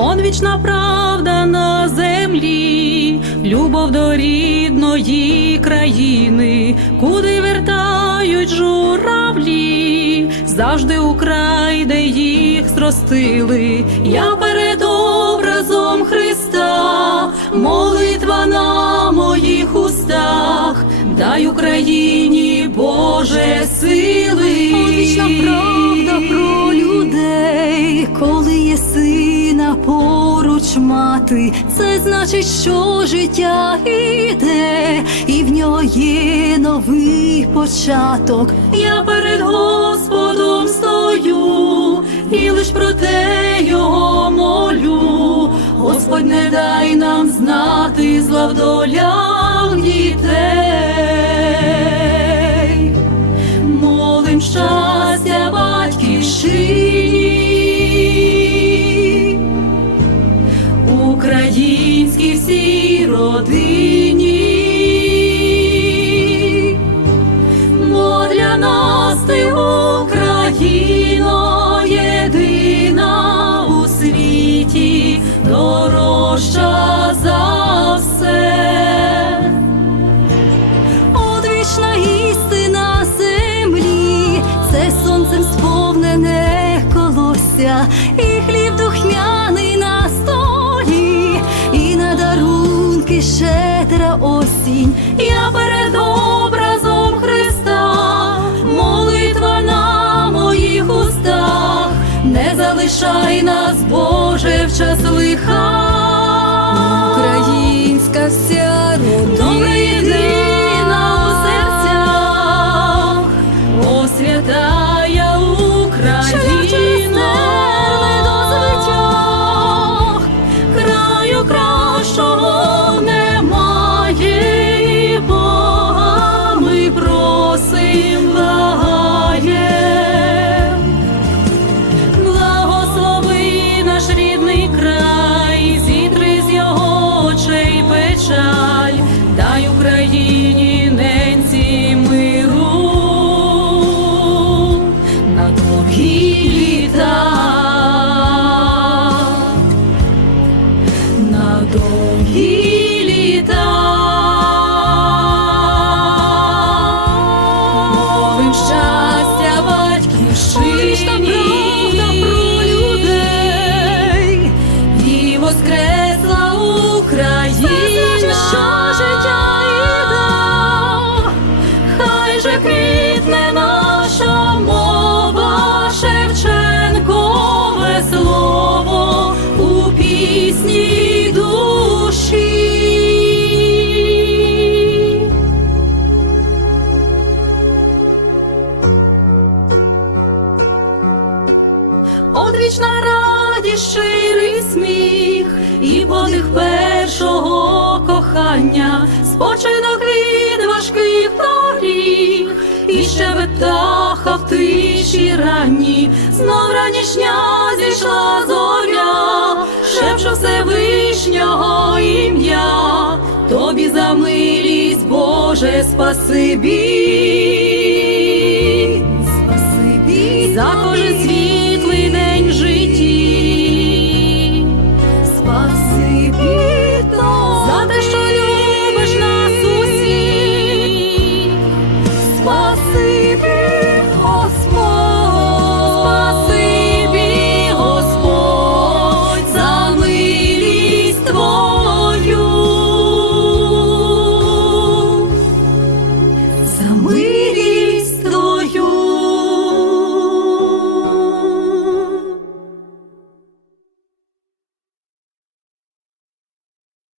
Он вічна правда на землі, любов до рідної країни, куди вертають журавлі, завжди у край, де їх зростили. Я перед образом Христа, молитва на моїх устах, дай Україні Боже сили. Поруч мати, це значить, що життя іде, і в нього є новий початок. Я перед Господом стою, і лиш про те його молю. Господь, не дай нам знати зла в і хліб духмяний на столі, і на дарунки щедра осінь. Я перед образом Христа, молитва на моїх устах, не залишай нас, Боже, в час лиха. Українська вся літа. Одвічна радість, щирий сміх і подих першого кохання, спочинок від важких доріг, і ще птаха в тиші ранні, знов ранішня зійшла зоря, шепче Всевишнього ім'я, тобі за милість, Боже, спасибі. Спасибі. За кожен світлий sleeping.